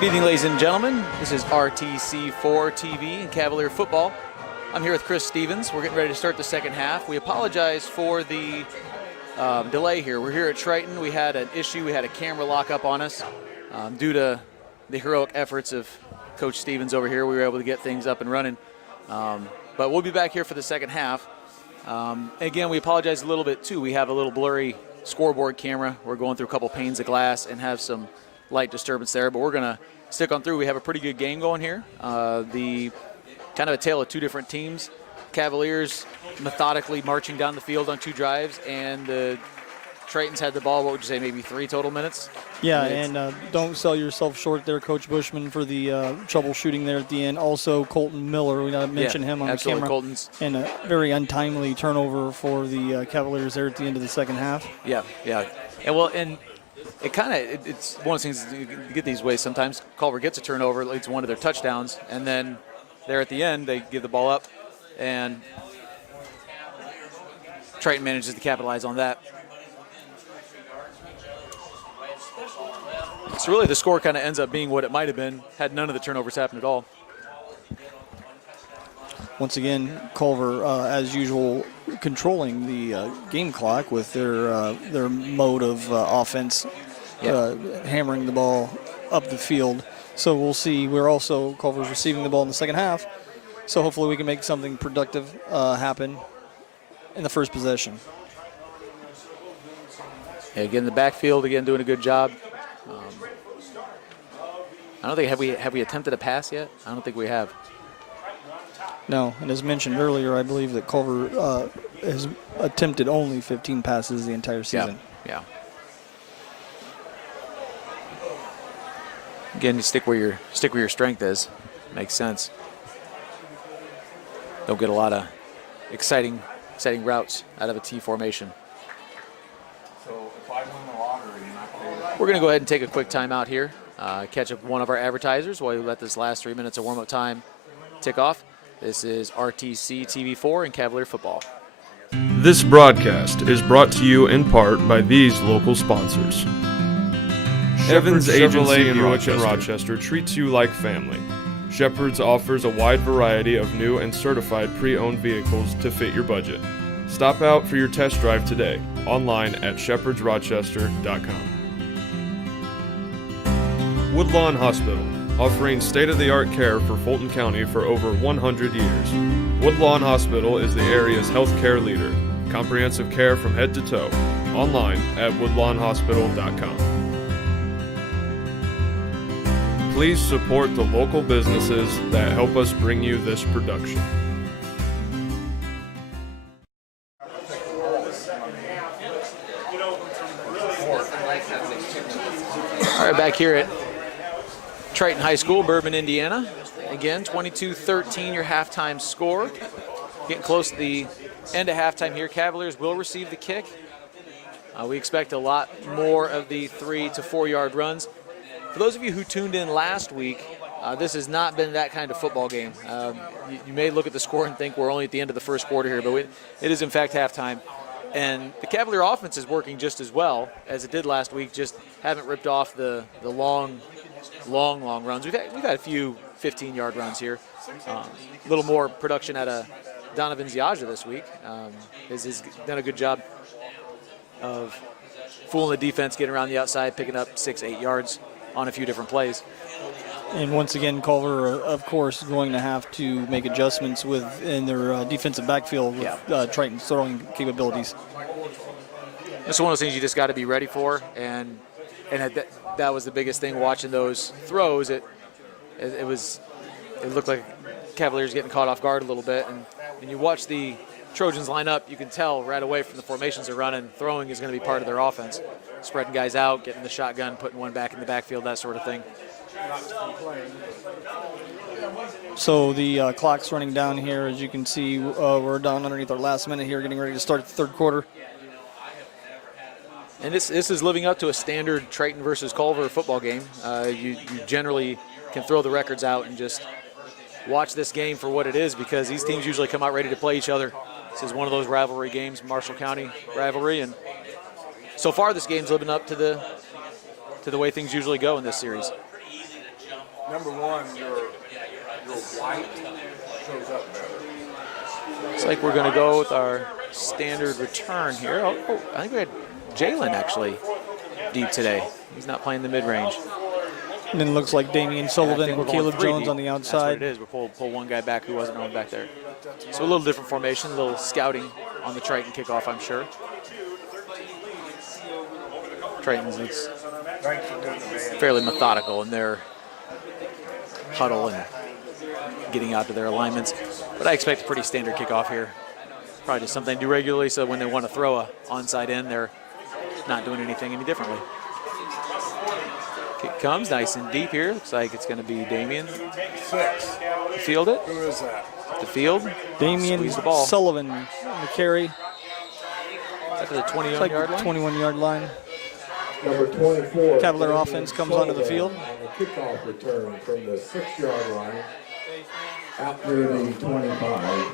Good evening, ladies and gentlemen. This is RTC4 TV and Cavalier Football. I'm here with Chris Stevens. We're getting ready to start the second half. We apologize for the delay here. We're here at Triton. We had an issue. We had a camera lock up on us. Due to the heroic efforts of Coach Stevens over here, we were able to get things up and running. But we'll be back here for the second half. Again, we apologize a little bit, too. We have a little blurry scoreboard camera. We're going through a couple panes of glass and have some light disturbance there, but we're going to stick on through. We have a pretty good game going here. The kind of a tale of two different teams. Cavaliers methodically marching down the field on two drives, and the Tritons had the ball, what would you say, maybe 3 total minutes? Yeah, and don't sell yourself short there, Coach Bushman, for the troubleshooting there at the end. Also, Colton Miller, we got to mention him on the camera. Colton's. And a very untimely turnover for the Cavaliers there at the end of the second half. Yeah. And it kind of, it's one of those things you get these ways. Sometimes Culver gets a turnover, leads to one of their touchdowns, and then there at the end, they give the ball up, and Triton manages to capitalize on that. So really the score kind of ends up being what it might have been had none of the turnovers happened at all. Once again, Culver, as usual, controlling the game clock with their mode of offense, hammering the ball up the field. So we'll see. Culver's receiving the ball in the second half. So hopefully we can make something productive happen in the first possession. Yeah, again, the backfield, doing a good job. I don't think, have we attempted a pass yet? I don't think we have. No, and as mentioned earlier, I believe that Culver has attempted only 15 passes the entire season. Yeah. Again, you stick where your strength is. Makes sense. Don't get a lot of exciting routes out of a T formation. So if I win the lottery and I play, we're going to go ahead and take a quick timeout here. Catch up one of our advertisers while we let this last 3 minutes of warm-up time tick off. This is RTC TV4 and Cavalier Football. This broadcast is brought to you in part by these local sponsors. Evans Agency in Rochester treats you like family. Shepherd's offers a wide variety of new and certified pre-owned vehicles to fit your budget. Stop out for your test drive today, online at shepherdsrochester.com. Woodlawn Hospital, offering state-of-the-art care for Fulton County for over 100 years. Woodlawn Hospital is the area's healthcare leader. Comprehensive care from head to toe. Online at woodlawnhospital.com. Please support the local businesses that help us bring you this production. All right, back here at Triton High School, Bourbon, Indiana. Again, 22-13 your halftime score. Getting close to the end of halftime here. Cavaliers will receive the kick. We expect a lot more of the 3 to 4 yard runs. For those of you who tuned in last week, this has not been that kind of football game. You may look at the score and think we're only at the end of the first quarter here, but it is in fact halftime. And the Cavalier offense is working just as well as it did last week, just haven't ripped off the long runs. We've had a few 15-yard runs here. A little more production out of Donovan Ziaja this week. Has done a good job of fooling the defense, getting around the outside, picking up 6-8 yards on a few different plays. And once again, Culver, of course, going to have to make adjustments in their defensive backfield with Triton's throwing capabilities. It's one of those things you just got to be ready for, and that was the biggest thing watching those throws. It looked like Cavaliers getting caught off guard a little bit, and when you watch the Trojans line up, you can tell right away from the formations they're running, throwing is going to be part of their offense. Spreading guys out, getting the shotgun, putting one back in the backfield, that sort of thing. So the clock's running down here. As you can see, we're down underneath our last minute here, getting ready to start the third quarter. And this is living up to a standard Triton versus Culver football game. You generally can throw the records out and just watch this game for what it is, because these teams usually come out ready to play each other. This is one of those rivalry games, Marshall County rivalry, and so far this game's living up to the way things usually go in this series. number one, your white shows up better. Looks like we're going to go with our standard return here. Oh, I think we had Jalen actually deep today. He's not playing the mid-range. And then it looks like Damian Sullivan and Caleb Jones deep. on the That's what it outside. is. We'll pull one guy back who wasn't on back there. So a little different formation, a little scouting on the Triton kickoff, I'm sure. Triton's is fairly methodical in their huddle and getting out to their alignments. But I expect a pretty standard kickoff here. Probably just something they do regularly, so when they want to throw a onside in, they're not doing anything any differently. Kick comes nice and deep here. Looks like it's going to be Damian. 6. Field it. Who is that? The field. Damian Squeeze the ball. Sullivan on the carry. After the 21 Like yard line. 21-yard line. Number 24. Cavalier offense comes onto the field. On the kickoff return from the 6-yard line after the 25.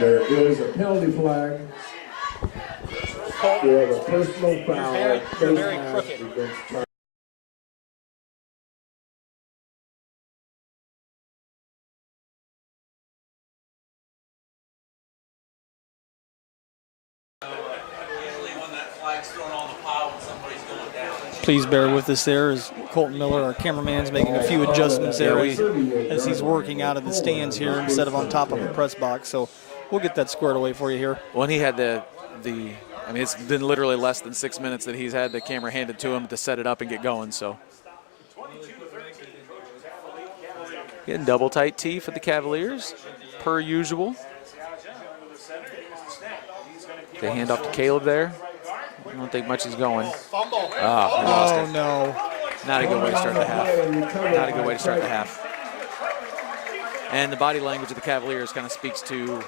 There is a penalty flag. We have a personal foul. You're very face crooked. mask against Triton. Please bear with us there as Colton Miller, our cameraman's making a few adjustments there as he's working out of the stands here instead of on top of the press box. So we'll get that squared away for you here. When he had I mean, it's been literally less than 6 minutes that he's had the camera handed to him to set it up and get going, so. Getting double tight T for the Cavaliers, per usual. They hand off to Caleb there. I don't think much is going. Oh, we lost it. No. Not a good way to start the half. Not a good way to start the half. And the body language of the Cavaliers kind of speaks to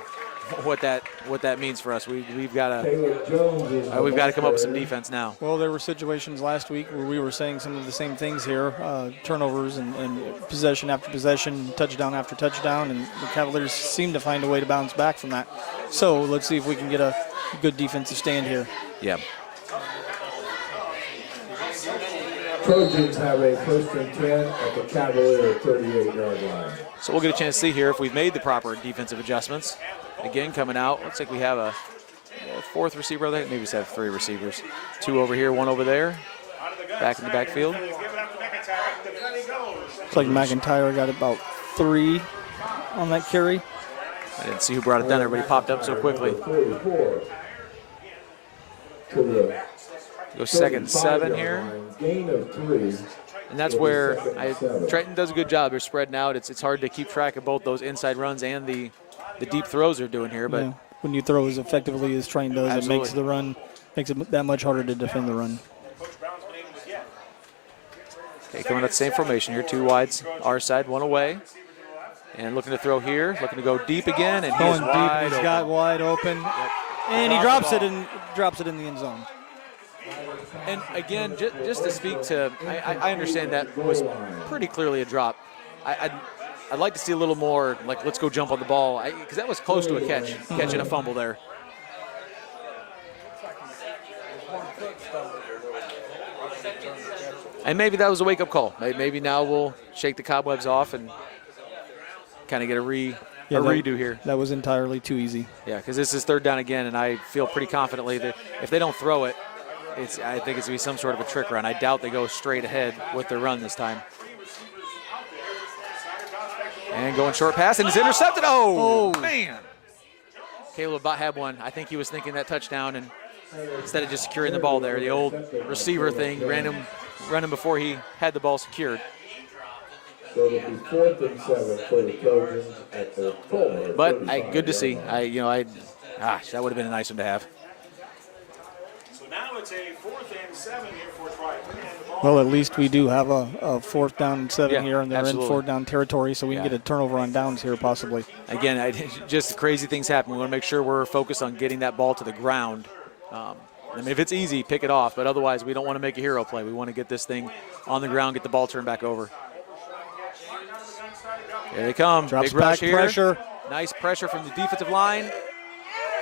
what that means for us. We've got to come up with some defense now. Well, there were situations last week where we were saying some of the same things here, turnovers and possession after possession, touchdown after touchdown, and the Cavaliers seem to find a way to bounce back from that. So let's see if we can get a good defensive stand here. Yeah. Trojans have a 1st and 10 at the Cavalier 38-yard line. So we'll get a chance to see here if we've made the proper defensive adjustments. Again, coming out, looks like we have a 4th receiver. Maybe we just have 3 receivers. 2 over here, 1 over there. Back in the backfield. Looks like McIntyre got about 3 on that carry. I didn't see who brought it down. Everybody popped up so quickly. 44 to the Go 2nd and 7 here. Gain of 3. And that's where Triton does a good job. They're spreading out. It's hard to keep track of both those inside runs and the deep throws they're doing here. But yeah, when you throw as effectively as Triton does, Absolutely. it makes the run, makes it that much harder to defend the run. okay, coming at the same formation here. 2 wides, our side, 1 away. And looking to throw here, looking to go deep again, and Going he's deep, wide he's open. got wide open, and he drops it in the end zone. And again, just to speak to, I understand that was pretty clearly a drop. I'd like to see a little more, like, let's go jump on the ball, because that was close to a catching a fumble there. And maybe that was a wake-up call. Maybe now we'll shake the cobwebs off and kind of get a redo here. That was entirely too easy. Yeah, because this is 3rd down again, and I feel pretty confidently that if they don't throw it, I think it's going to be some sort of a trick run. I doubt they go straight ahead with their run this time. And going short pass, and it's intercepted. Oh, man. Caleb about had one. I think he was thinking that touchdown, and instead of just securing the ball there, the old receiver thing, ran him before he had the ball secured. So it'll be 4th and 7 for the Trojans at the Culver. But good to see. Gosh, that would have been a nice one to have. So now it's a 4th and 7 here for Triton. Well, at least we do have a 4th down and 7 Yeah, here, and they're absolutely. in 4th down territory, so we can Yeah. get a turnover on downs here possibly. Again, just crazy things happen. We want to make sure we're focused on getting that ball to the ground. I mean, if it's easy, pick it off, but otherwise we don't want to make a hero play. We want to get this thing on the ground, get the ball turned back over. Here they come. Drops Big rush back here. pressure. Nice pressure from the defensive line.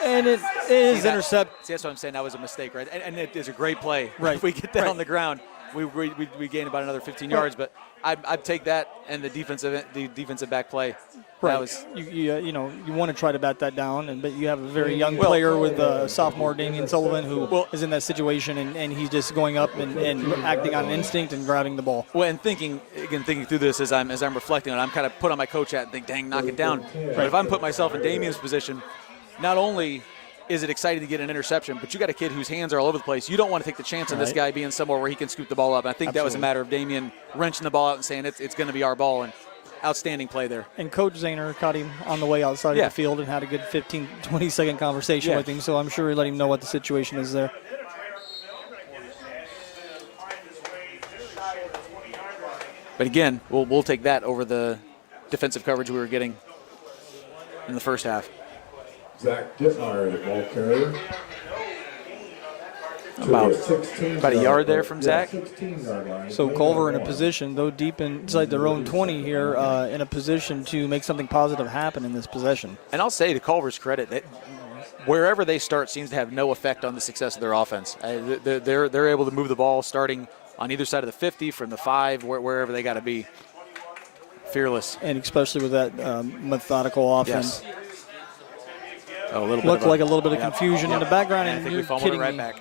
And it is that- intercept. See, that's what I'm saying. That was a mistake, right? And it is a great play. Right, If we get that right. on the ground, we gained about another 15 yards, but I'd take that and the defensive back play. Right. That was You want to try to bat that down, but you have a very young player with sophomore Damian Sullivan who is in that situation, and he's just going up and acting on instinct and grabbing the ball. well, and thinking through this as I'm reflecting on it, I'm kind of put on my coach hat and think, dang, knock it down. But if I'm putting myself in Damian's position, not only is it exciting to get an interception, but you got a kid whose hands are all over the place. You don't want to take the chance on this guy being somewhere where he can scoop the ball up. And I think that was a matter of Damian wrenching the ball out and saying it's going to be our ball, and outstanding play there. And Coach Zahner caught him on the way outside of the field and had a good 15, 20-second conversation with him, so I'm sure he let him know what the situation is there. But again, we'll take that over the defensive coverage we were getting in the first half. Zach Dittmeyer, the ball carrier. About a yard there from Zach. So Culver in a position, though deep inside their own 20 here, in a position to make something positive happen in this possession. And I'll say to Culver's credit that wherever they start seems to have no effect on the success of their offense. They're able to move the ball starting on either side of the 50, from the 5, wherever they got to be. Fearless. And especially with that methodical offense. Yes. Oh, a little bit looked like a little bit of confusion in the background, and I think you're we fumbled kidding it right me. back.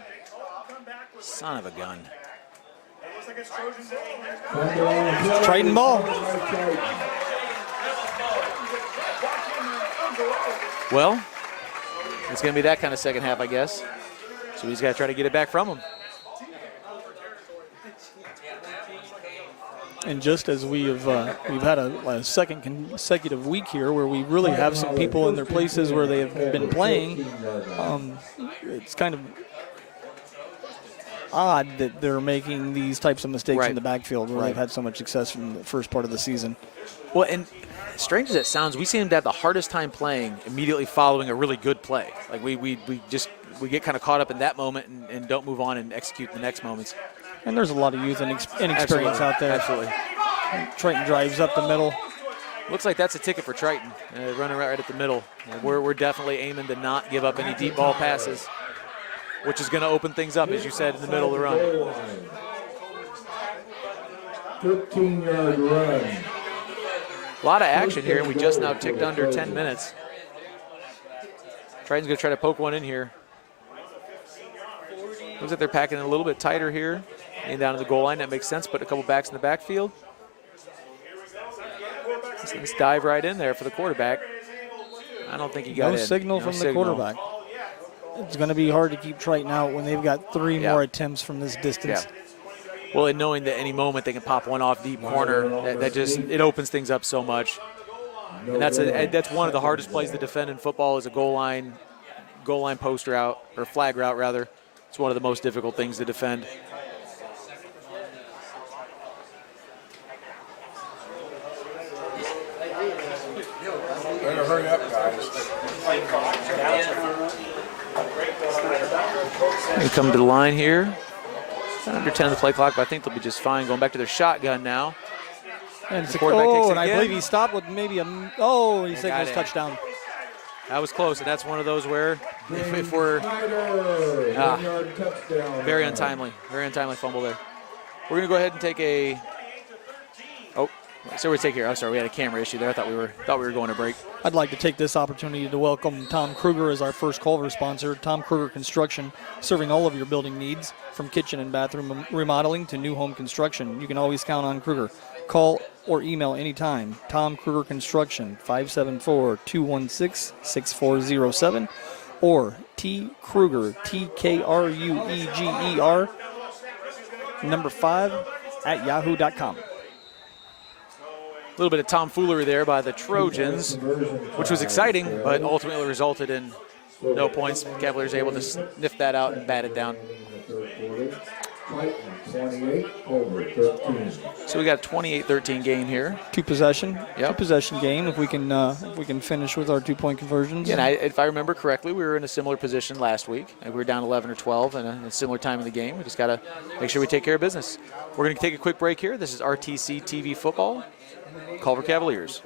Son of a gun. Triton ball. Well, it's going to be that kind of second half, I guess. So he's got to try to get it back from him. And just as we've had a second consecutive week here where we really have some people in their places where they have been playing, it's kind of odd that they're making these types of mistakes in the backfield where they've had so much success in the first part of the season. Well, and strange as it sounds, we seem to have the hardest time playing immediately following a really good play. Like we get kind of caught up in that moment and don't move on and execute the next moments. And there's a lot of youth and inexperience out there. Absolutely. Triton drives up the middle. Looks like that's a ticket for Triton, running right at the middle. And we're definitely aiming to not give up any deep ball passes, which is going to open things up, as you said, in the middle of the run. 13-yard run. A lot of action here, and we just now ticked under 10 minutes. Triton's going to try to poke one in here. Looks like they're packing it a little bit tighter here. And down to the goal line, that makes sense. Put a couple backs in the backfield. Let's dive right in there for the quarterback. I don't think he got no in. Signal No from signal. the quarterback. It's going to be hard to keep Triton out when they've got 3 more attempts from this distance. Yeah. Well, and knowing that any moment they can pop one off deep corner, that just it opens things up so much. And that's one of the hardest plays to defend in football is a goal line post route, or flag route rather. It's one of the most difficult things to defend. Better hurry up, guys. They come to the line here. Under 10 of the play clock, but I think they'll be just fine. Going back to their shotgun now. And the quarterback takes it and I again. believe he stopped with maybe he signals touchdown. That was close, and that's one of those where if we're very untimely fumble there. We're gonna go ahead and take a. Oh, so we take here. I'm sorry, we had a camera issue there. I thought we were going to break. I'd like to take this opportunity to welcome Tom Kruger as our first Culver sponsor. Tom Kruger Construction, serving all of your building needs, from kitchen and bathroom remodeling to new home construction. You can always count on Kruger. Call or email anytime. Tom Kruger Construction, 574-216-6407, or T. Kruger, TKRUEGER, number 5 at yahoo.com. A little bit of tomfoolery there by the Trojans, which was exciting, but ultimately resulted in no points. Cavaliers able to sniff that out and bat it down. 28, over 13. So we got a 28-13 gain here. Two possession game. If we can finish with our 2-point conversions. Yeah, and if I remember correctly, we were in a similar position last week. We were down 11 or 12 in a similar time in the game. We just got to make sure we take care of business. We're going to take a quick break here. This is RTC TV Football, Culver Cavaliers.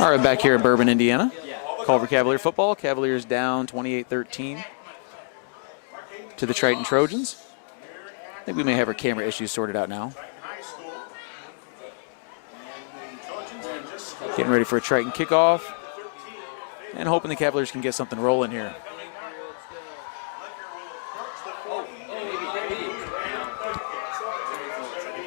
All right, back here at Bourbon, Indiana. Culver Cavalier football. Cavaliers down 28-13 to the Triton Trojans. I think we may have our camera issues sorted out now. Getting ready for a Triton kickoff and hoping the Cavaliers can get something rolling here.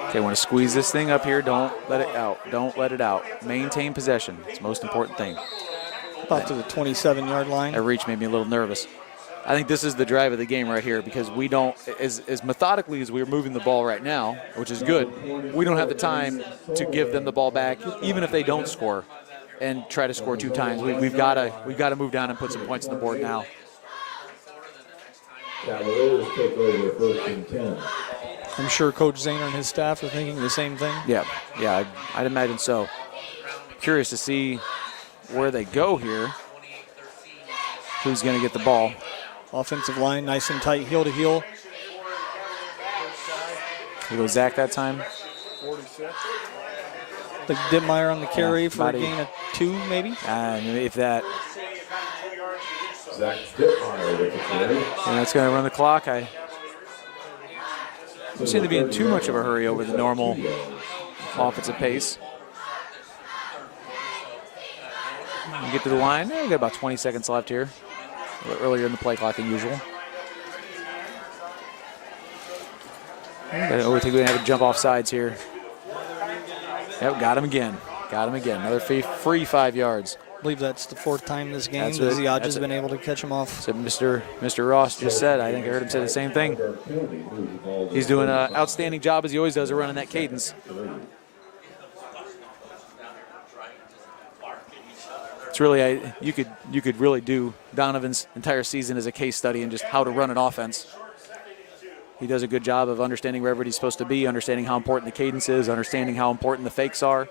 Okay, want to squeeze this thing up here. Don't let it out. Don't let it out. Maintain possession. It's the most important thing. About to the 27-yard line. That reach made me a little nervous. I think this is the drive of the game right here because we don't, as methodically as we're moving the ball right now, which is good, we don't have the time to give them the ball back, even if they don't score, and try to score 2 times. We've got to move down and put some points on the board now. Cavaliers take over first and 10. I'm sure Coach Zahner and his staff are thinking the same thing. Yeah, I'd imagine so. Curious to see where they go here. Who's going to get the ball? Offensive line nice and tight, heel to heel. Here goes Zach that time. The Dittmeyer on the carry for a body. gain of 2, maybe. If that, Zach Dittmeyer with the carry. and that's going to run the clock. I don't seem to be in too much of a hurry over the normal offensive pace. We get to the line. We got about 20 seconds left here. A little earlier in the play clock than usual. We think we're going to have a jump off sides here. Yep, got him again. Got him again. Another free 5 yards. I believe that's the 4th time this game That's that it. Ziadj That's has it. been able to catch him off. So Mr. Ross just said, I think I heard him say the same thing. He's doing an outstanding job as he always does of running that cadence. It's really, you could really do Donovan's entire season as a case study in just how to run an offense. He does a good job of understanding where everybody's supposed to be, understanding how important the cadence is, understanding how important the fakes are.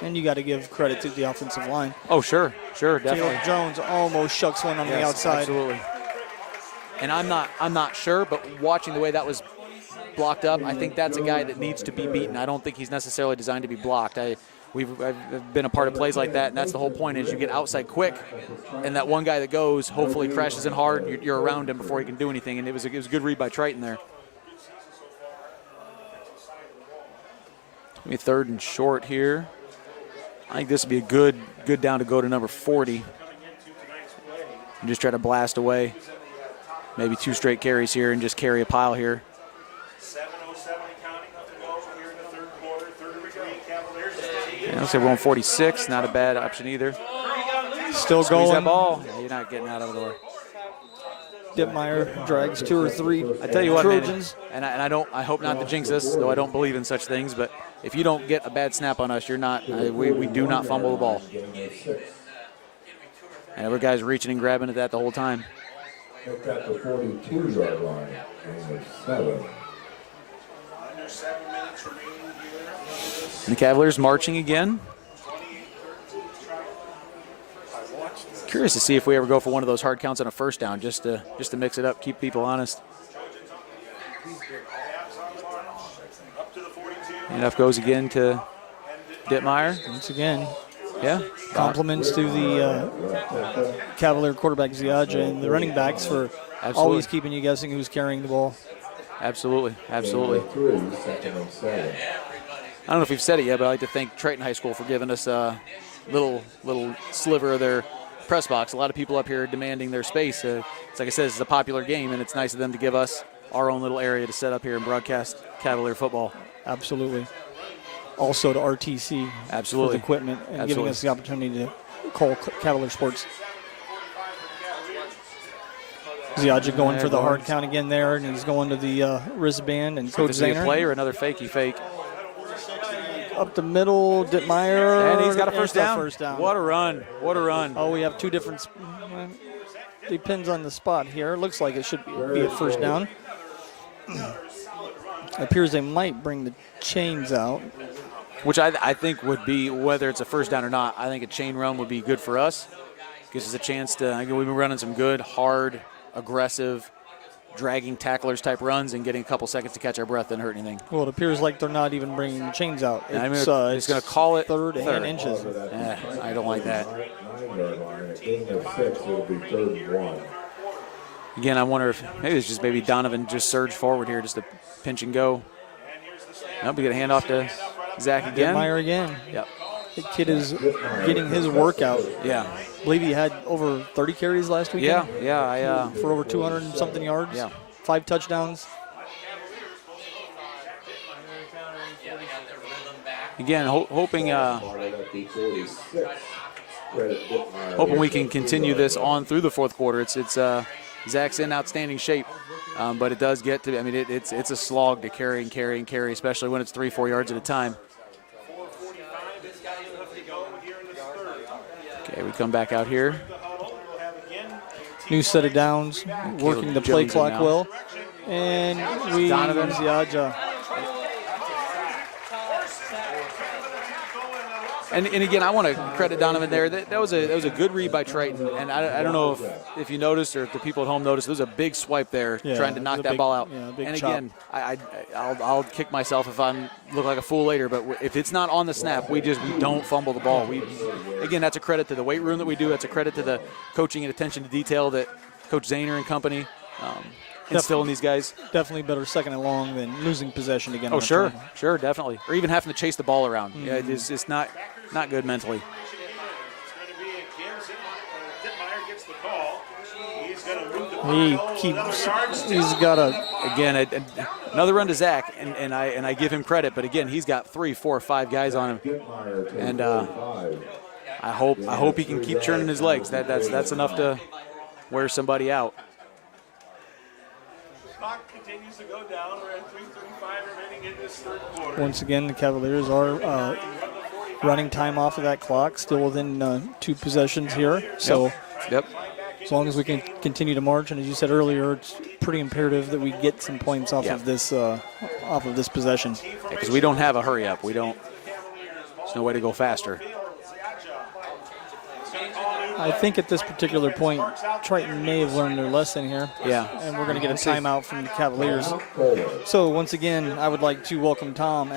And you got to give credit to the offensive line. Oh, sure, definitely. Caleb Jones almost shucks one on the outside. Absolutely. And I'm not sure, but watching the way that was blocked up, I think that's a guy that needs to be beaten. I don't think he's necessarily designed to be blocked. I've been a part of plays like that, and that's the whole point is you get outside quick, and that one guy that goes hopefully crashes in hard, and you're around him before he can do anything, and it was a good read by Triton there. Maybe 3rd and short here. I think this would be a good down to go to number 40. And just try to blast away. Maybe 2 straight carries here and just carry a pile here. 7:07 counting up to go here in the 3rd quarter. 33 Cavaliers. Yeah, looks like we're on 46. Not a bad option either. Still Squeeze that going. ball. Yeah, you're not getting out of the door. Dittmeyer drags 2 or 3 I tell you what, man, Trojans. and I hope not to jinx us, though I don't believe in such things, but if you don't get a bad snap on us, you're not. We do not fumble the ball. And every guy's reaching and grabbing at that the whole time. Look at the 42-yard line. Number 7. Under 7 minutes remaining here. And the Cavaliers marching again. Curious to see if we ever go for one of those hard counts on a 1st down, just to mix it up, keep people honest. Handoff goes again to Dittmeyer. Once again, Yeah. compliments to the Cavalier quarterback Ziadj and the running backs for Absolutely. always keeping you guessing who's carrying the ball. Absolutely. Absolutely. Number 3, 2nd and 7. I don't know if we've said it yet, but I'd like to thank Triton High School for giving us a little sliver of their press box. A lot of people up here demanding their space. It's like I said, it's a popular game, and it's nice of them to give us our own little area to set up here and broadcast Cavalier football. Absolutely. Also to RTC Absolutely. with equipment and giving Absolutely. us the opportunity to call Cavalier Sports. Ziadj going for the hard count again there, and he's going to the wristband, and Coach This is a Zahner play or another fakey fake. up the middle, Dittmeyer. And he's got a and first it's down. First down. What a run. What a run. Oh, we have 2 different. Depends on the spot here. Looks like it should be a first down. Appears they might bring the chains out. Which I think would be, whether it's a first down or not, I think a chain run would be good for us. Gives us a chance to, we've been running some good, hard, aggressive, dragging tacklers type runs and getting a couple seconds to catch our breath didn't hurt anything. Well, it appears like they're not even bringing the chains out. I mean, It's it's going to call it third and inches. I don't like that. 9-yard line. A gain of 6, it'll be 3rd and 1. Again, I wonder if maybe it's just maybe Donovan just surged forward here just to pinch and go. Nope, we get a handoff to Zach again. Meyer again. Yep. The kid is getting his workout. Yeah. I believe he had over 30 carries last weekend. Yeah. For over 200 and something yards. Yeah. 5 touchdowns. Again, hoping we can continue this on through the fourth quarter. It's Zach's in outstanding shape, but it does get to. I mean, it's a slog to carry and carry and carry, especially when it's 3-4 yards at a time. Okay, we come back out here. New set of downs, working the play Jones clock in now. well. And we Donovan. Ziaja. And again, I want to credit Donovan there. That was a good read by Triton. And I don't know if you noticed or if the people at home noticed, there was a big swipe there trying to knock that ball out. Yeah, big and chop. again, I'll kick myself if I look like a fool later. But if it's not on the snap, we don't fumble the ball. Again, that's a credit to the weight room that we do. That's a credit to the coaching and attention to detail that Coach Zahner and company instill in these guys. Definitely better second and long than losing possession again. Oh, sure, definitely. Or even having to chase the ball around. Yeah, it's not good mentally. He's got Another run to Zach, and I give him credit, but again, he's got 3, 4, 5 guys on him, and I hope he can keep churning his legs. That's enough to wear somebody out. Continues to go down. We're at 3:35 remaining in this third quarter. Once again, the Cavaliers are running time off of that clock, still within 2 possessions here. So Yep. as long as we can continue to march, and as you said earlier, it's pretty imperative that we get some points off of this possession. Because we don't have a hurry up. There's no way to go faster. I think at this particular point, Triton may have learned their lesson here. Yeah. And we're going to get a timeout from the Cavaliers. So once again, I would like to welcome Tom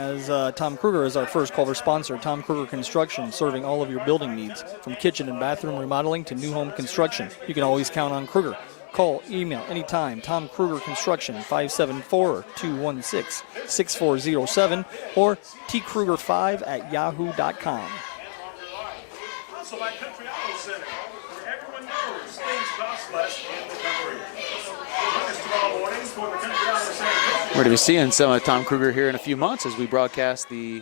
Tom Kruger is our first Culver sponsor. Tom Kruger Construction, serving all of your building needs, from kitchen and bathroom remodeling to new home construction. You can always count on Kruger. Call, email anytime. Tom Kruger Construction, 574-216-6407 or tkruger5@yahoo.com. Also by Country Auto Center, where everyone knows things cost less in the country. Join us tomorrow morning for the Country Auto Center. We're going to be seeing some of Tom Kruger here in a few months as we broadcast the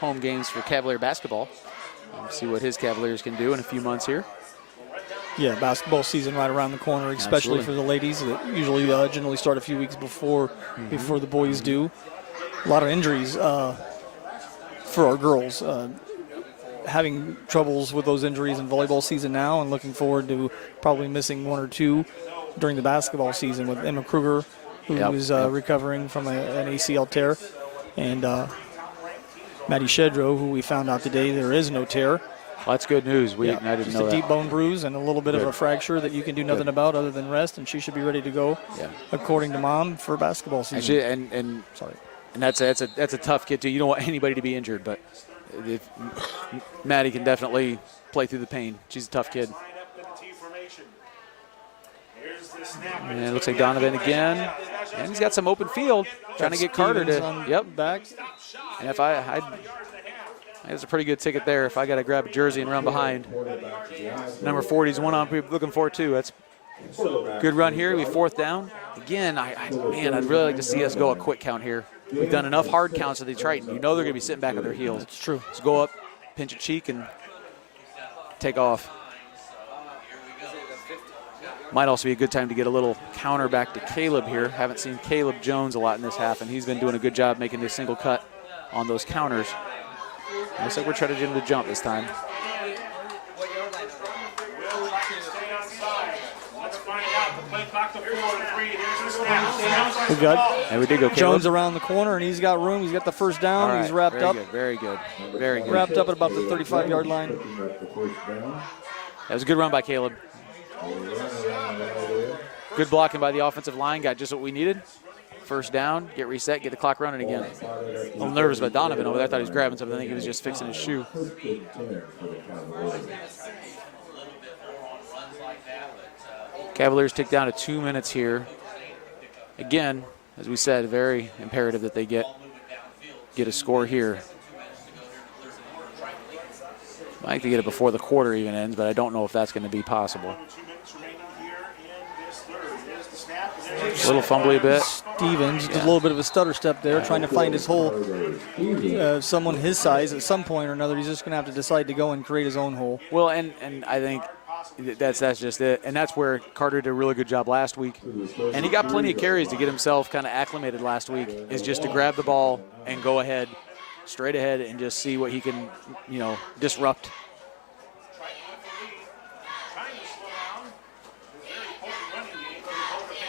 home games for Cavalier basketball. See what his Cavaliers can do in a few months here. Yeah, basketball season right around the corner, especially for the ladies that usually generally start a few weeks before the boys do. A lot of injuries for our girls. Having troubles with those injuries in volleyball season now, and looking forward to probably missing 1 or 2 during the basketball season with Emma Kruger, who is recovering from an ACL tear, and Maddie Shedrow, who we found out today there is no tear. Well, that's good news. I didn't Just know a that. deep bone bruise and a little bit of a fracture that you can do nothing about other than rest, and she should be ready to go, according to Mom, for basketball season. And that's a tough kid too. You don't want anybody to be injured, but Maddie can definitely play through the pain. She's a tough kid. And it looks like Donovan again, and he's got some open field, trying to get Carter to back. And if that's a pretty good ticket there. If I got to grab a jersey and run behind, number 40 is one I'm looking for too. That's a good run here. We 4th down again. I'd really like to see us go a quick count here. We've done enough hard counts with the Triton. You know they're going to be sitting back on their heels. It's true. Let's go up, pinch a cheek, and take off. Might also be a good time to get a little counter back to Caleb here. Haven't seen Caleb Jones a lot in this half, and he's been doing a good job making a single cut on those counters. Looks like we're trying to get him to jump this time. We got And we did go Caleb. Jones around the corner, and he's got room. He's got the first down. All right, He's wrapped up. Very good. Wrapped up at about the 35-yard line. That was a good run by Caleb. Good blocking by the offensive line. Got just what we needed. First down, get reset, get the clock running again. A little nervous about Donovan over there. I thought he was grabbing something. I think he was just fixing his shoe. Cavaliers tick down to 2 minutes here. Again, as we said, very imperative that they get a score here. I'd like to get it before the quarter even ends, but I don't know if that's going to be possible. A little fumbly a bit. Stevens, just a little bit of a stutter step there, trying to find his hole. Someone his size at some point or another, he's just going to have to decide to go and create his own hole. Well, and I think that's just it. And that's where Carter did a really good job last week. And he got plenty of carries to get himself kind of acclimated last week, is just to grab the ball and go ahead, straight ahead, and just see what he can, disrupt.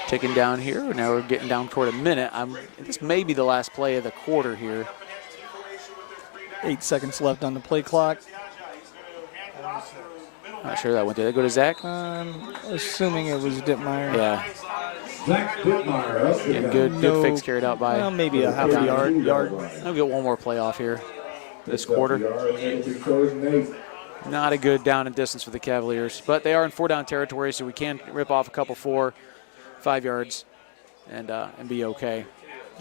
Ticking down here. Now we're getting down toward a minute. This may be the last play of the quarter here. 8 seconds left on the play clock. Not sure that went there. Did that go to Zach? Assuming it was Dittmeyer. Yeah. Zach Dittmeyer. Getting good fakes carried out by. Well, maybe a half a yard. I'll get one more play off here this quarter. Not a good down and distance for the Cavaliers, but they are in 4-down territory, so we can rip off a couple 4-5 yards and be okay.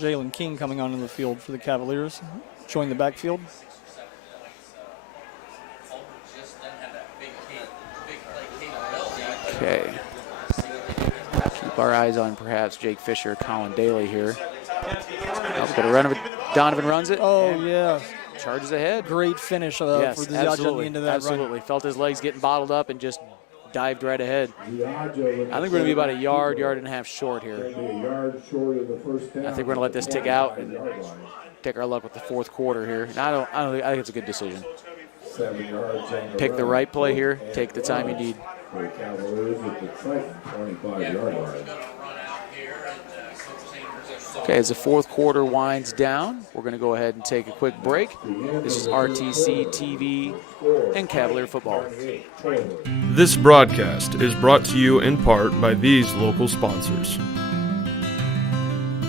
Jalen King coming onto the field for the Cavaliers, showing the backfield. Okay. Keep our eyes on perhaps Jake Fisher, Colin Daly here. Got a run of it. Donovan runs it. Oh, yeah. Charges ahead. Great finish Yes, for the Ziyech into that absolutely. Felt his legs getting bottled up and just dived right ahead. I think we're going to be about a yard and a half short here. I think we're going to let this tick out and take our luck with the fourth quarter here. And I think it's a good decision. Pick the right play here. Take the time you need. Okay, as the fourth quarter winds down, we're going to go ahead and take a quick break. This is RTC TV and Cavalier football. This broadcast is brought to you in part by these local sponsors.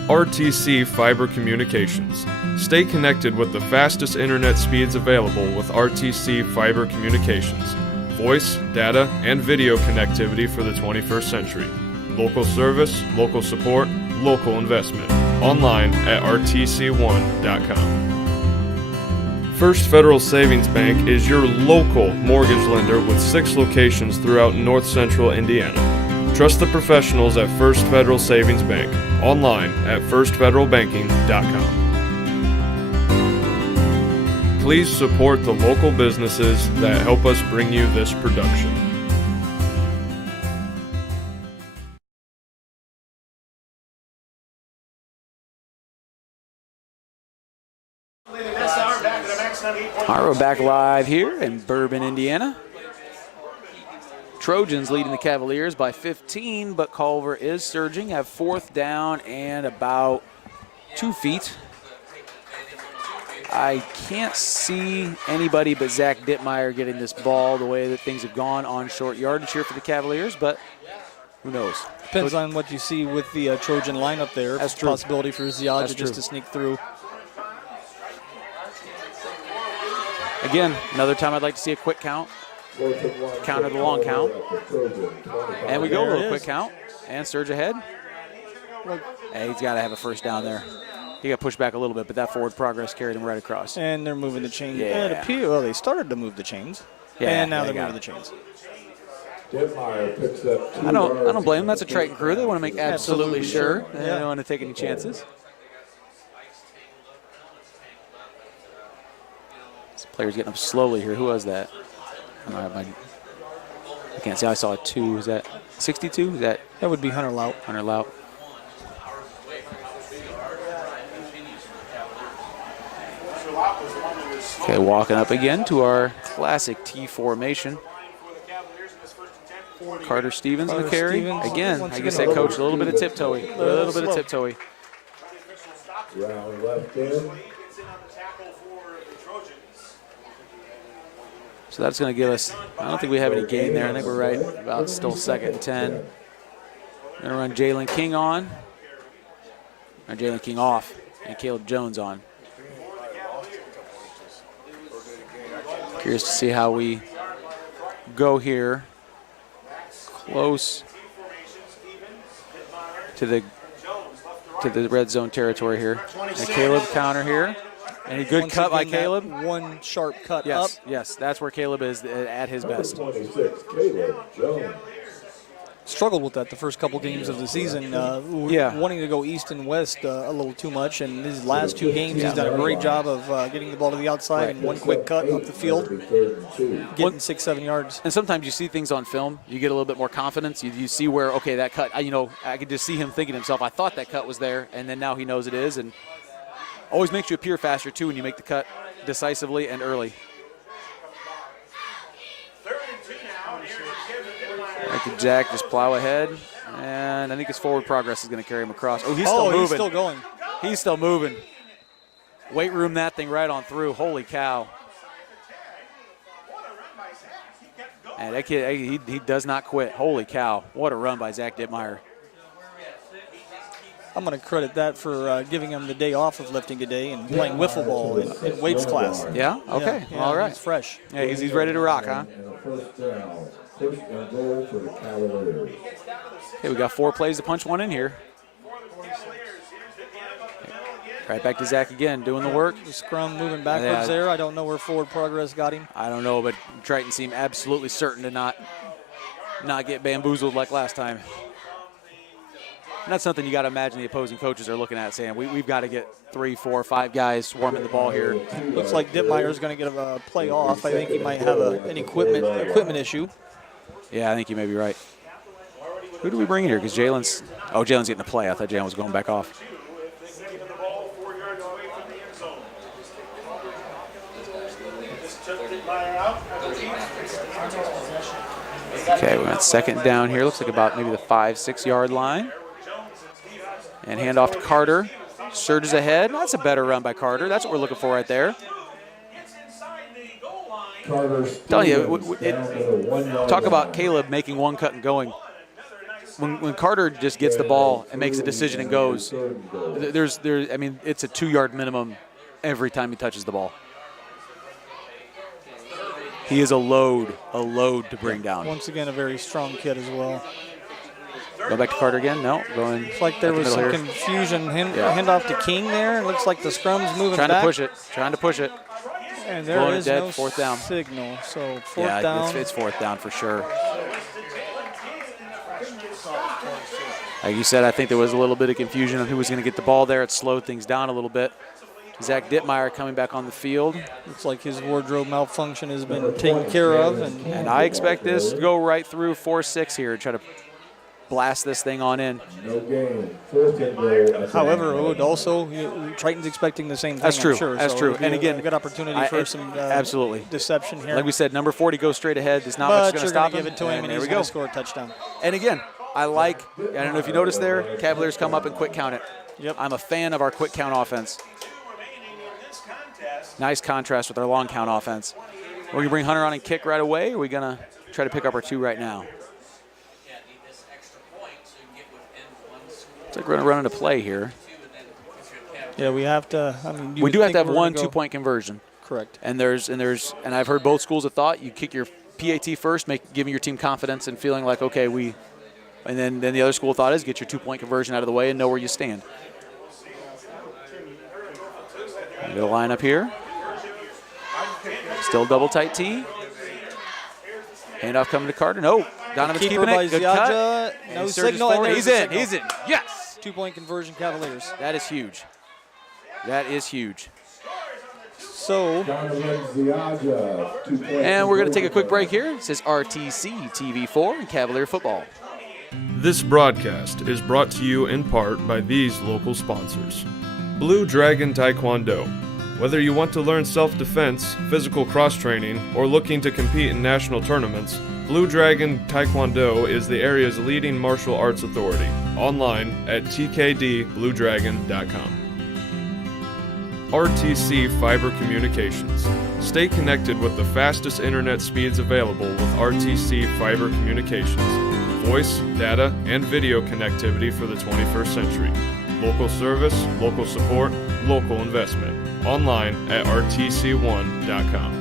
RTC Fiber Communications. Stay connected with the fastest internet speeds available with RTC Fiber Communications. Voice, data, and video connectivity for the 21st century. Local service, local support, local investment. Online at rtc1.com. First Federal Savings Bank is your local mortgage lender with 6 locations throughout North Central Indiana. Trust the professionals at First Federal Savings Bank. Online at firstfederalbanking.com. Please support the local businesses that help us bring you this production. All right, we're back live here in Bourbon, Indiana. Trojans leading the Cavaliers by 15, but Culver is surging. Have 4th down and about 2 feet. I can't see anybody but Zach Dittmeyer getting this ball the way that things have gone on short yardage here for the Cavaliers, but who knows? Depends on what you see with the Trojan lineup there. That's It's a true. possibility for Ziyech just true. to sneak through. Again, another time I'd like to see a quick count. Counter the long count. And we go a little quick count. And surge ahead. Hey, he's got to have a first down there. He got pushed back a little bit, but that forward progress carried him right across. And they're moving the chains. Yeah. Well, they started to move the chains. Yeah, and now they they're got moving the chains. Dittmeyer picks up 2 I don't yards blame them. on That's a the Triton crew. They want to make absolutely sure. They Yeah. don't want to take any chances. This player's getting up slowly here. Who was that? I can't see. I saw a 2. Is that 62? Is that That would be Hunter Lout. Hunter Lout? Okay, walking up again to our classic T formation. Carter Stevens in the carry. Stevens, Again, once I guess again, that coach a little bit of tiptoey. A little bit of tiptoey. Round left in. So that's going to give us, I don't think we have any gain there. I think we're right about still 2nd and 10. Gonna run Jalen King on. Or Jalen King off. And Caleb Jones on. Curious to see how we go here. Close to the red zone territory here. And Caleb counter here. And a good Once cut by again, that Caleb. One sharp cut up. Yes, yes, that's where Caleb is at his Number best. 26, Caleb Jones. Struggled with that the first couple games of the season, wanting to go east and west a little too much. And his last two games, he's done a great job of getting the ball to the outside and one quick cut up the field, getting 6-7 yards. And sometimes you see things on film, you get a little bit more confidence. You see where, okay, that cut, I could just see him thinking to himself, I thought that cut was there, and then now he knows it is. And always makes you appear faster, too, when you make the cut decisively and early. Right to Jack, just plow ahead. And I think his forward progress is going to carry him across. Oh, he's still moving. He's still going. He's still moving. Weight room that thing right on through. Holy cow. And that kid, he does not quit. Holy cow. What a run by Zach Dittmeyer. I'm going to credit that for giving him the day off of lifting today and playing wiffle ball in weights class. Yeah? Okay. Yeah, All right. He's fresh. Yeah, he's ready to rock, huh? And a first down. First and goal for the Cavaliers. Okay, we got 4 plays to punch one in here. Right back to Zach again, doing the work. The scrum moving backwards there. I don't know where forward progress got him. I don't know, but Triton seemed absolutely certain to not get bamboozled like last time. And that's something you got to imagine the opposing coaches are looking at, saying, we've got to get 3, 4, 5 guys swarming the ball here. Looks like Dittmeyer's going to get a play off. I think he might have an equipment issue. Yeah, I think you may be right. Who do we bring in here? Because Jalen's getting a play. I thought Jalen was going back off. Okay, we got second down here. Looks like about maybe the 5-6 yard line. And hand off to Carter. Surges ahead. That's a better run by Carter. That's what we're looking for right there. Telling you, talk about Caleb making one cut and going. When Carter just gets the ball and makes a decision and goes, it's a 2 yard minimum every time he touches the ball. He is a load to bring down. Once again, a very strong kid as well. Go back to Carter again. No, going. Looks like there was some confusion. Hand off to King there. It looks like the scrum's moving Trying back. Trying to push it. And there is dead, no 4th down. signal. So fourth down. It's 4th down for sure. Like you said, I think there was a little bit of confusion on who was going to get the ball there. It slowed things down a little bit. Zach Dittmeyer coming back on the field. Looks like his wardrobe malfunction has been taken care of. And I expect this to go right through 4-6 here and try to blast this thing on in. No game. 4th and goal. However, it would also, Triton's expecting the same thing. That's true. I'm sure. That's so true. And again, a good opportunity for some absolutely deception here. Like we said, number 40 goes straight ahead. There's not but much going to stop him. Give it to him, and he's going to score a touchdown. And again, I don't know if you noticed there, Cavaliers come up and quick count it. Yep. I'm a fan of our quick count offense. Nice contrast with our long count offense. We're going to bring Hunter on and kick right away, or are we going to try to pick up our 2 right now? Looks like we're going to run into play here. Yeah, we have to. We do have to have 1 2-point conversion. Correct. And I've heard both schools of thought. You kick your PAT first, giving your team confidence and feeling like, okay, and then the other school of thought is get your 2-point conversion out of the way and know where you stand. Get a line up here. Still double tight T. Handoff coming to Carter. No, Donovan's keeping it. Good cut. No signal. He's in. He's in. Yes. 2-point conversion, Cavaliers. That is huge. That is huge. So, and we're going to take a quick break here. It says RTC TV4 and Cavalier Football. This broadcast is brought to you in part by these local sponsors. Blue Dragon Taekwondo. Whether you want to learn self-defense, physical cross-training, or looking to compete in national tournaments, Blue Dragon Taekwondo is the area's leading martial arts authority. Online at tkdbluedragon.com. RTC Fiber Communications. Stay connected with the fastest internet speeds available with RTC Fiber Communications. Voice, data, and video connectivity for the 21st century. Local service, local support, local investment. Online at rtc1.com.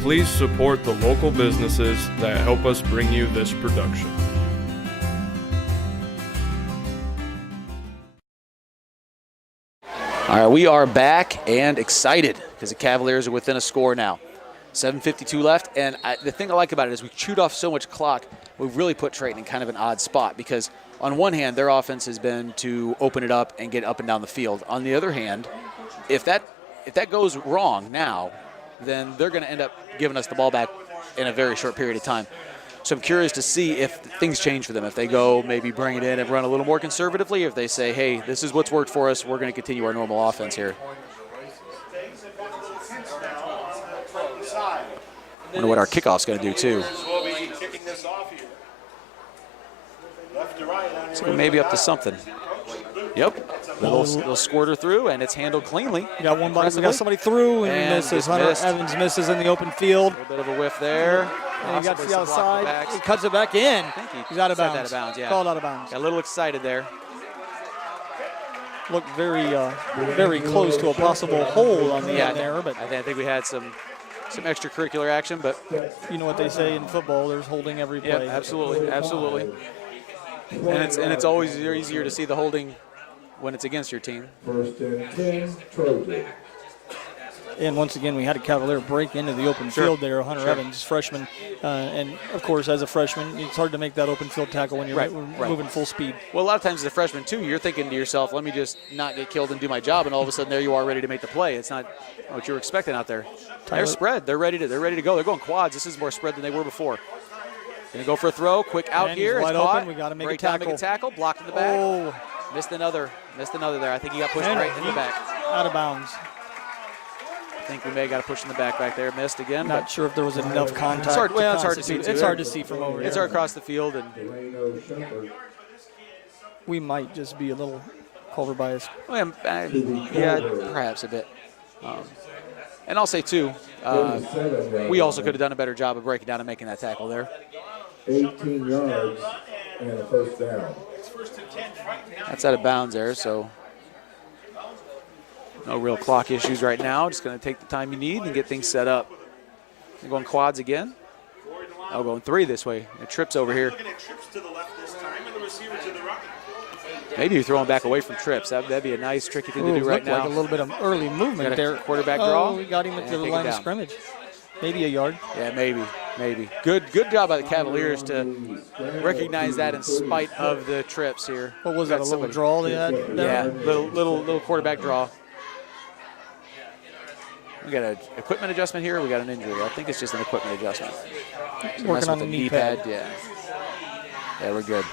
Please support the local businesses that help us bring you this production. All right, we are back and excited because the Cavaliers are within a score now. 7:52 left, and the thing I like about it is we chewed off so much clock, we've really put Triton in kind of an odd spot because on one hand, their offense has been to open it up and get up and down the field. On the other hand, if that goes wrong now, then they're going to end up giving us the ball back in a very short period of time. So I'm curious to see if things change for them. If they go maybe bring it in and run a little more conservatively, or if they say, hey, this is what's worked for us, we're going to continue our normal offense here. I wonder what our kickoff's going to do, too. We'll be kicking this off here. Left to right on your So maybe up to something. Yep. Little squirter through, and it's handled cleanly. We got one ball. We got somebody through, and he misses. Hunter missed. Evans misses in the open field. A little bit of a whiff there. And he got to the Possibly some outside. block backs. He cuts it back in. I think He's out of said bounds. Out of bounds, yeah. Called out of bounds. Got a little excited there. Looked very close to a possible hold on the end there, but I think we had some extracurricular action, but you know what they say in football, there's holding every play. yeah, absolutely. And it's always easier to see the holding when it's against your team. First and 10, Trojan. And once again, we had a Cavalier break into the open field there. Hunter Evans, freshman. And, of course, as a freshman, it's hard to make that open fild tackle when you're moving full speed. Well, a lot of times as a freshman, too, you're thinking to yourself, let me just not get killed and do my job, and all of a sudden there you are ready to make the play. It's not what you were expecting out there. They're spread. They're ready to go. They're going quads. This is more spread than they were before. Going to go for a throw. Quick out And here. he's wide it's caught. open. We got to make Break a tackle. down, make a tackle. Blocked in the back. Oh, Missed another there. I think he got pushed right in the back. out of bounds. I think we may have got a push in the back there. Missed again. Not sure if there was enough contact. It's hard to see. It's hard to see from over It's here. hard across the field, and Delano Shepherd. We might just be a little Culver biased. well, perhaps a bit. And I'll say too, 37 we also could have done a better job of breaking down and making that tackle there. 18 yards and a first down. That's out of bounds there, so no real clock issues right now. Just going to take the time you need and get things set up. They're going quads again. Oh, going three this way. It trips over here. Looking at trips to the left this time and the receiver to the right. Maybe you're throwing back away from trips. That'd be a nice, tricky thing to do right Looked now. like a little bit of early movement Got a there. quarterback draw. Oh, we got him at the And take it line of down. scrimmage. Maybe a yard. Yeah, maybe. Good job by the Cavaliers to recognize that in spite of the trips here. What was that, a little draw they had there? Yeah, little quarterback draw. We got an equipment adjustment here. Or we got an injury. I think it's just an equipment adjustment. So Working mess on with the knee pad. Yeah. Yeah, we're good.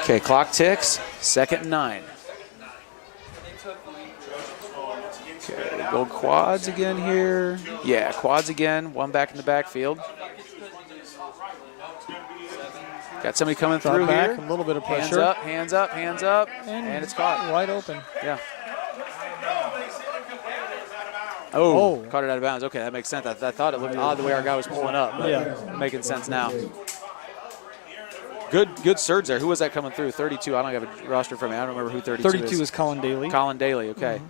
Okay, clock ticks. 2nd and 9. Okay, go quads again here. Yeah, quads again. One back in the backfield. Got somebody coming Drop through back, here. a little bit of Hands pressure. up, hands up, and it's caught. Wide open. Yeah. Oh. Caught it out of bounds. Okay, that makes sense. I thought it looked odd the way our guy was pulling up. But Yeah. making sense now. Good surge there. Who was that coming through? 32. I don't have a roster for me. I don't remember who 32 is. 32 is Colin Daly. Colin Daly. Okay.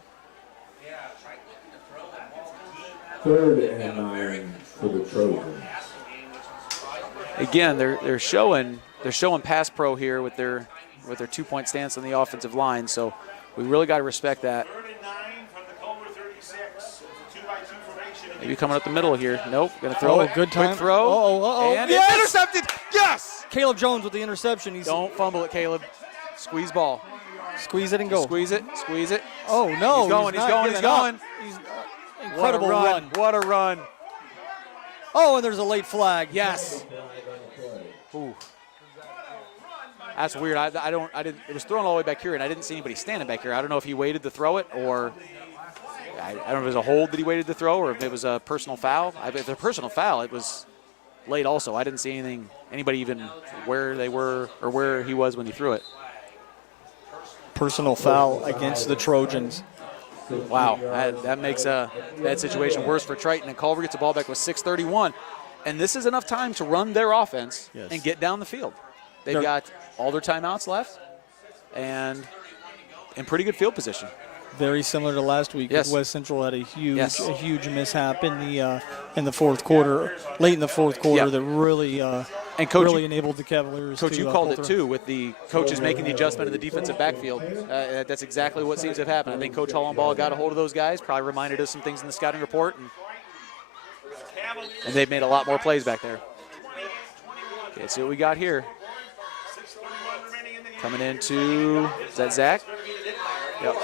3rd and 9 for the Trojans. Again, they're showing pass pro here with their 2-point stance on the offensive line. So we really got to respect that. 3rd and 9 from the Culver 36. It's a 2-by-2 formation. Maybe coming up the middle here. Nope. Gonna throw it. Good time. Quick throw. Uh-oh. And Yes! it's intercepted. Yes. Caleb Jones with the interception. He's Don't fumble it, Caleb. Squeeze ball. squeeze it and go. Squeeze it. Squeeze it. Oh, no. He's going. not He's giving going. up. He's incredible What a run. What a run. Oh, and there's a late flag. Yes. Ooh. That's weird. I didn't. It was thrown all the way back here, and I didn't see anybody standing back here. I don't know if he waited to throw it, or I don't know if it was a hold that he waited to throw, or if it was a personal foul. If it's a personal foul, it was late. Also, I didn't see anybody even where they were or where he was when he threw it. Personal foul against the Trojans. Wow, that makes that situation worse for Triton. And Culver gets the ball back with 6:31. And this is enough time to run their offense and get down the field. They've got all their timeouts left and in pretty good field position. Very similar to last week. Yes. West Central had a huge mishap in the fourth quarter, late in the fourth quarter, that really and Coach, really enabled the Cavaliers. Coach, you called it too with the coaches making the adjustment in the defensive backfield. That's exactly what seems to have happened. I think Coach Hollenball got a hold of those guys, probably reminded us some things in the scouting report, and they've made a lot more plays back there. Okay, let's see what we got here. Coming into, is that Zach? Yep.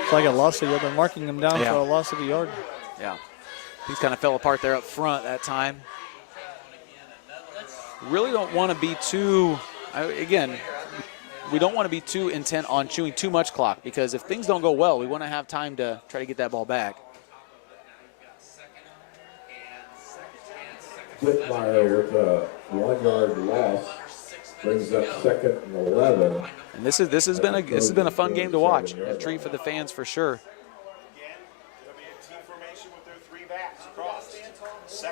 It's like a loss of yard. They're marking him down for a loss of a yard. Yeah. Things kind of fell apart there up front that time. Really don't want to be too, again, we don't want to be too intent on chewing too much clock, because if things don't go well, we want to have time to try to get that ball back. Whitmire with a 1 yard loss brings up 2nd and 11. And this has been a fun game to watch. A treat for the fans for sure.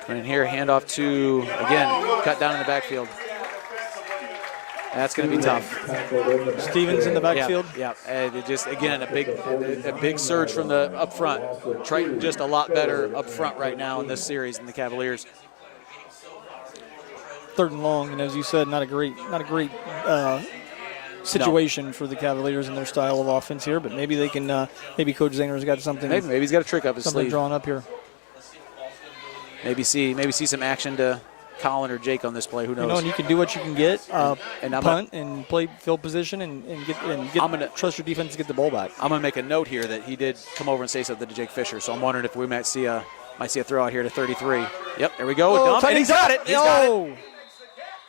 Coming in here, handoff to, again, cut down in the backfield. That's going to be tough. Stevens in the backfield. Yeah. And it just, again, a big surge from the up front. Triton just a lot better up front right now in this series than the Cavaliers. 3rd and long, and as you said, not a great situation for the Cavaliers and their style of offense here. But maybe they can. Maybe Coach Zahner's got something. Maybe he's got a trick up his something sleeve. drawn up here. Maybe see some action to Colin or Jake on this play. Who knows? And you can do what you can get. And I'm punt and play field position and trust your defense to get the ball back. I'm gonna make a note here that he did come over and say something to Jake Fisher. So I'm wondering if we might see a throw out here to 33. Yep, there we go. Oh, And he's got it. He's got it. it.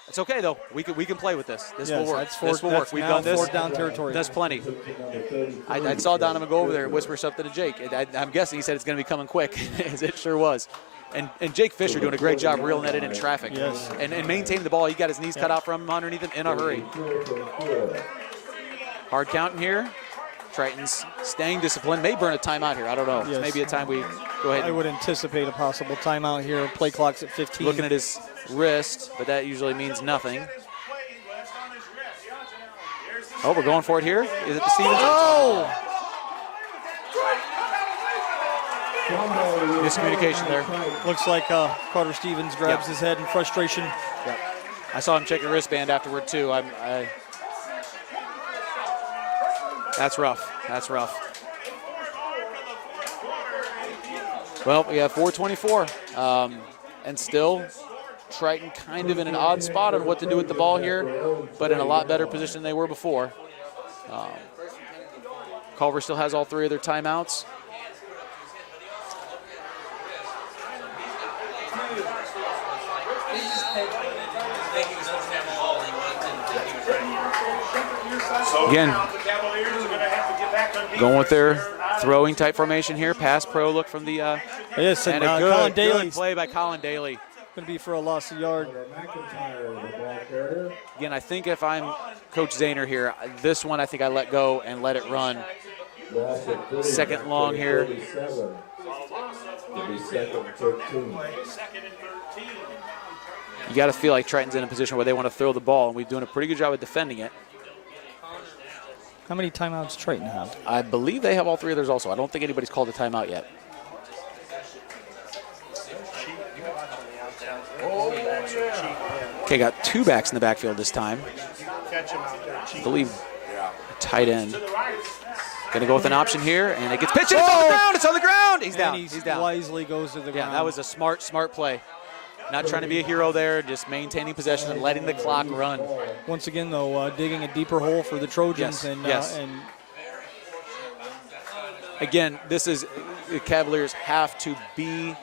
It's okay though. We can play with this. This will work. This will work. We've done this. 4th down territory. That's plenty. I saw Donovan go over there and whisper something to Jake. I'm guessing he said it's going to be coming quick, as it sure was. And Jake Fisher doing a great job reeling that in traffic. Yes. And maintaining the ball. He got his knees cut out from him underneath him in a hurry. Hard counting here. Triton's staying disciplined. May burn a timeout here. I don't know. Yes. Maybe a time we go ahead. I would anticipate a possible timeout here. Play clock's at 15. Looking at his wrist, but that usually means nothing. Oh, we're going for it here. Is it the Stevens? Oh! Miscommunication there. Looks like Carter Stevens grabs his head in frustration. Yep. I saw him check a wristband afterward too. That's rough. That's rough. Well, we have 4:24, and still Triton kind of in an odd spot on what to do with the ball here, but in a lot better position than they were before. Culver still has all 3 of their timeouts. Again, going with their throwing type formation here. Pass pro look from the Yes, and a Colin good Daly's play by Colin Daly. going to be for a loss of yard. Again, I think if I'm Coach Zahner here, this one I think I let go and let it run. 2nd long here. You got to feel like Triton's in a position where they want to throw the ball, and we're doing a pretty good job of defending it. How many timeouts Triton have? I believe they have all 3 of theirs also. I don't think anybody's called a timeout yet. Okay, got 2 backs in the backfield this time. I believe a tight end. Going to go with an option here, and it gets pitched. It's on the ground. It's on the ground. He's down. He's down. Wisely goes to the ground. Yeah, that was a smart play. Not trying to be a hero there, just maintaining possession and letting the clock run. Once again, though, digging a deeper hole for the Trojans. Yes. And again, the Cavaliers have to be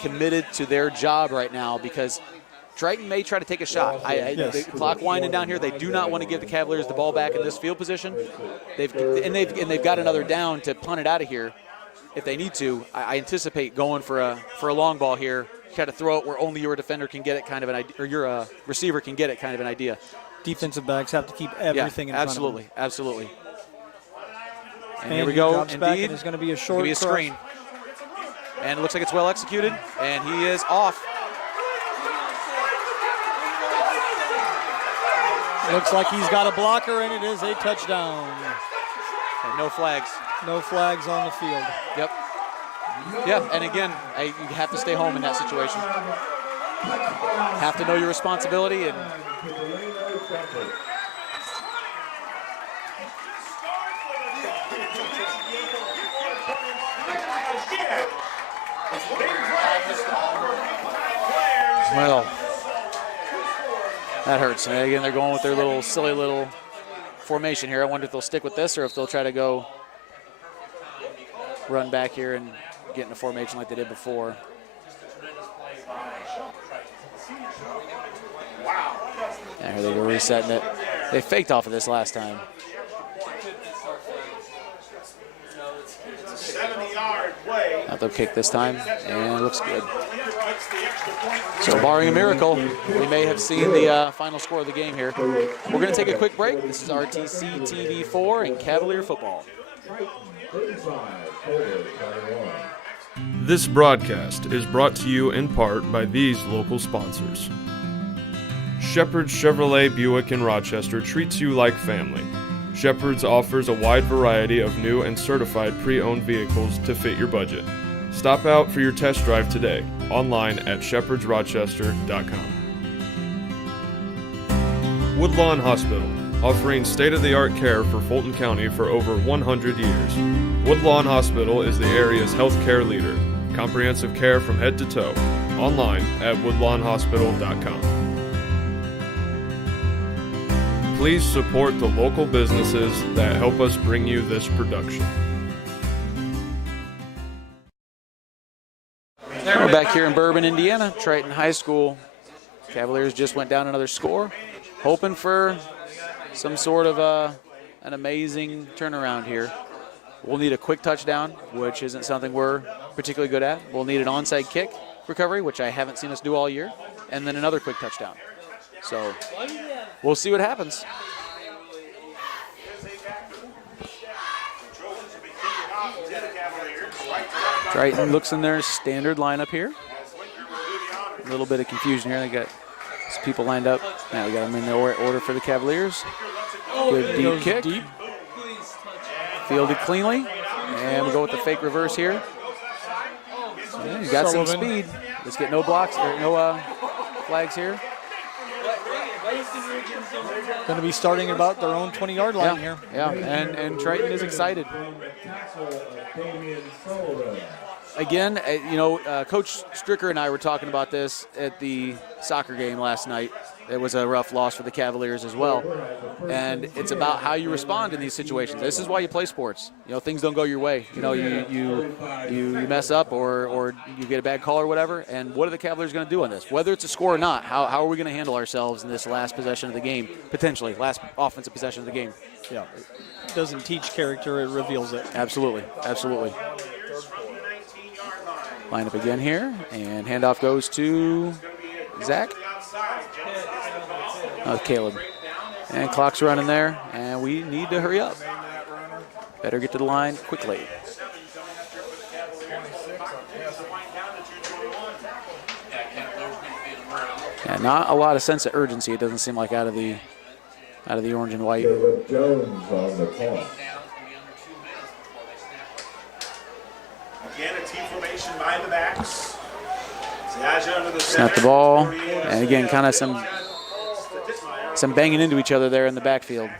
committed to their job right now, because Triton may try to take a shot. The clock winding down here. They do not want to give the Cavaliers the ball back in this field position. They've got another down to punt it out of here if they need to. I anticipate going for a long ball here. Try to throw it where only your defender can get it, kind of an idea, or your receiver can get it, kind of an idea. Defensive backs have to keep everything in front of them. Absolutely. And here we go. Drops back, Indeed, and it's going to be a it's short gonna be a cross. screen. And it looks like it's well executed, and he is off. Looks like he's got a blocker, and it is a touchdown. And no flags. No flags on the field. Yep. Yeah, and again, you have to stay home in that situation. Have to know your responsibility. And well, that hurts. And again, they're going with their little silly little formation here. I wonder if they'll stick with this or if they'll try to go run back here and get in a formation like they did before. And here they go resetting it. They faked off of this last time. 70-yard play. Now they'll kick this time, and it looks good. So barring a miracle, we may have seen the final score of the game here. We're going to take a quick break. This is RTC TV4 and Cavalier football. This broadcast is brought to you in part by these local sponsors. Shepherd's Chevrolet Buick in Rochester treats you like family. Shepherd's offers a wide variety of new and certified pre-owned vehicles to fit your budget. Stop out for your test drive today, online at shepherdsrochester.com. Woodlawn Hospital, offering state-of-the-art care for Fulton County for over 100 years. Woodlawn Hospital is the area's healthcare leader. Comprehensive care from head to toe. Online at woodlawnhospital.com. Please support the local businesses that help us bring you this production. We're back here in Bourbon, Indiana, Triton High School. Cavaliers just went down another score, hoping for some sort of an amazing turnaround here. We'll need a quick touchdown, which isn't something we're particularly good at. We'll need an onside kick recovery, which I haven't seen us do all year, and then another quick touchdown. So we'll see what happens. Triton looks in their standard lineup here. A little bit of confusion here. They got some people lined up. Now we got them in the order for the Cavaliers. Good deep kick. Deep. Fielded cleanly. And we'll go with the fake reverse here. Yeah, he's got some speed. Let's get no blocks or no flags here. Going to be starting about their own 20-yard line here. Yeah, and Triton is excited. Again, Coach Stricker and I were talking about this at the soccer game last night. It was a rough loss for the Cavaliers as well. And it's about how you respond in these situations. This is why you play sports. Things don't go your way. You mess up or you get a bad call or whatever. And what are the Cavaliers going to do on this? Whether it's a score or not, how are we going to handle ourselves in this last possession of the game, potentially, last offensive possession of the game? Yeah. It doesn't teach character, it reveals it. Absolutely, absolutely. Line up again here, and handoff goes to Zach. Caleb. And clock's running there, and we need to hurry up. Better get to the line quickly. Yeah, not a lot of sense of urgency. It doesn't seem like out of the orange and white. Jones on the call. Again, a T formation by the backs. Snap the ball, and again, kind of some banging into each other there in the backfield.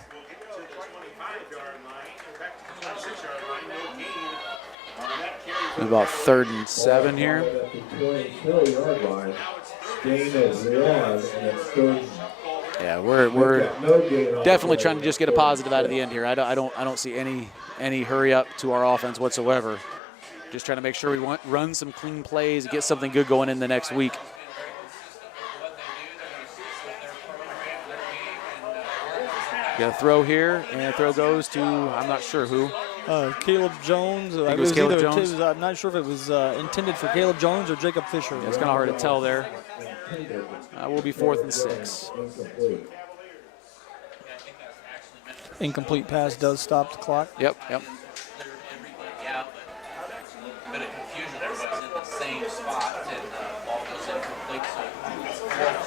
About 3rd and 7 here. Yeah, we're definitely trying to just get a positive out of the end here. I don't see any hurry up to our offense whatsoever. Just trying to make sure we run some clean plays, get something good going in the next week. Got a throw here, and the throw goes to, I'm not sure who. Caleb Jones. It was Caleb Jones. I'm not sure if it was intended for Caleb Jones or Jacob Fisher. Yeah, it's kind of hard to tell there. We'll be 4th and 6. Incomplete pass does stop the clock. Yep.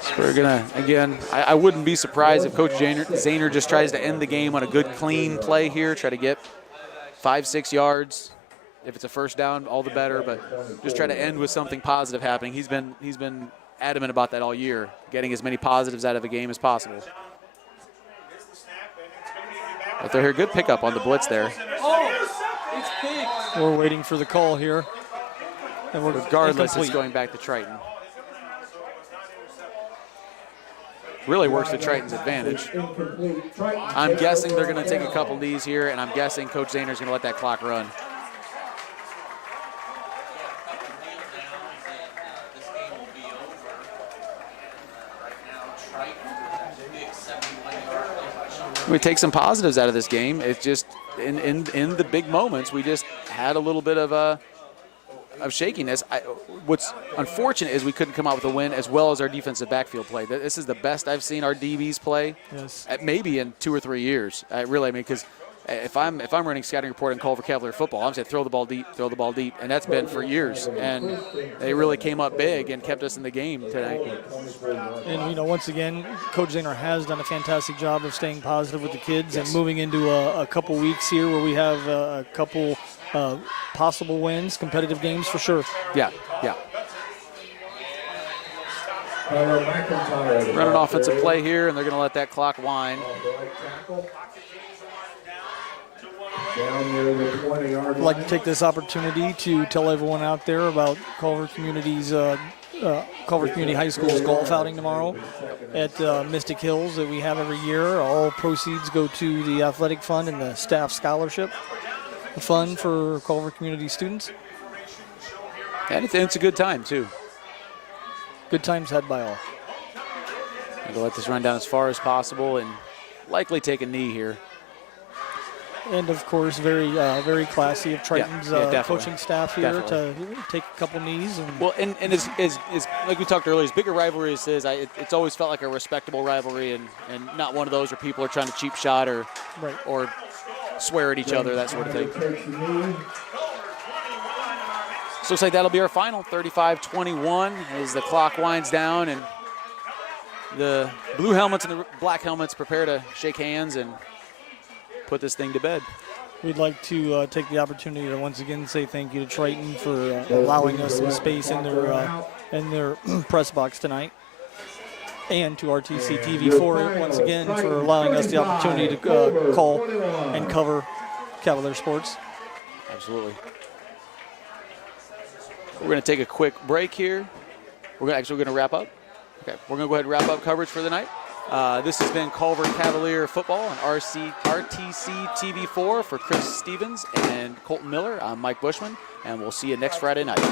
So we're gonna, again, I wouldn't be surprised if Coach Zahner just tries to end the game on a good, clean play here, try to get 5-6 yards. If it's a first down, all the better, but just try to end with something positive happening. He's been adamant about that all year, getting as many positives out of a game as possible. But they're here, good pickup on the blitz there. We're waiting for the call here. And we're Regardless, incomplete. it's going back to Triton. Really works to Triton's advantage. I'm guessing they're going to take a couple knees here, and I'm guessing Coach Zahner's going to let that clock run. We take some positives out of this game. It's just in the big moments, we just had a little bit of shakiness. What's unfortunate is we couldn't come out with a win as well as our defensive backfield play. This is the best I've seen our DBs play, maybe in 2 or 3 years. Really, I mean, because if I'm running scouting report in Culver Cavalier football, I'm saying throw the ball deep, and that's been for years. And they really came up big and kept us in the game tonight. And, once again, Coach Zahner has done a fantastic job of staying positive with the kids and moving into a couple weeks here where we have a couple possible wins, competitive games for sure. Yeah. Run an offensive play here, and they're going to let that clock wind. I'd like to take this opportunity to tell everyone out there about Culver Community High School's golf outing tomorrow at Mystic Hills that we have every year. All proceeds go to the athletic fund and the staff scholarship fund for Culver Community students. And it's a good time, too. Good times had by all. I'm going to let this run down as far as possible and likely take a knee here. And, of course, very classy of Triton's coaching staff here to take a couple knees. Well, and is like we talked earlier, as big a rivalry as it is, it's always felt like a respectable rivalry and not one of those where people are trying to cheap shot or swear at each other, that sort of thing. So looks like that'll be our final, 35-21, as the clock winds down and the blue helmets and the black helmets prepare to shake hands and put this thing to bed. We'd like to take the opportunity to once again say thank you to Triton for allowing us some space in their press box tonight, and to RTC TV4 once again for allowing us the opportunity to call and cover Cavalier sports. Absolutely. We're going to take a quick break here. We're going to wrap up. Okay, we're going to go ahead and wrap up coverage for the night. This has been Culver Cavalier football on RTC TV4 for Chris Stevens and Colton Miller. I'm Mike Bushman, and we'll see you next Friday night.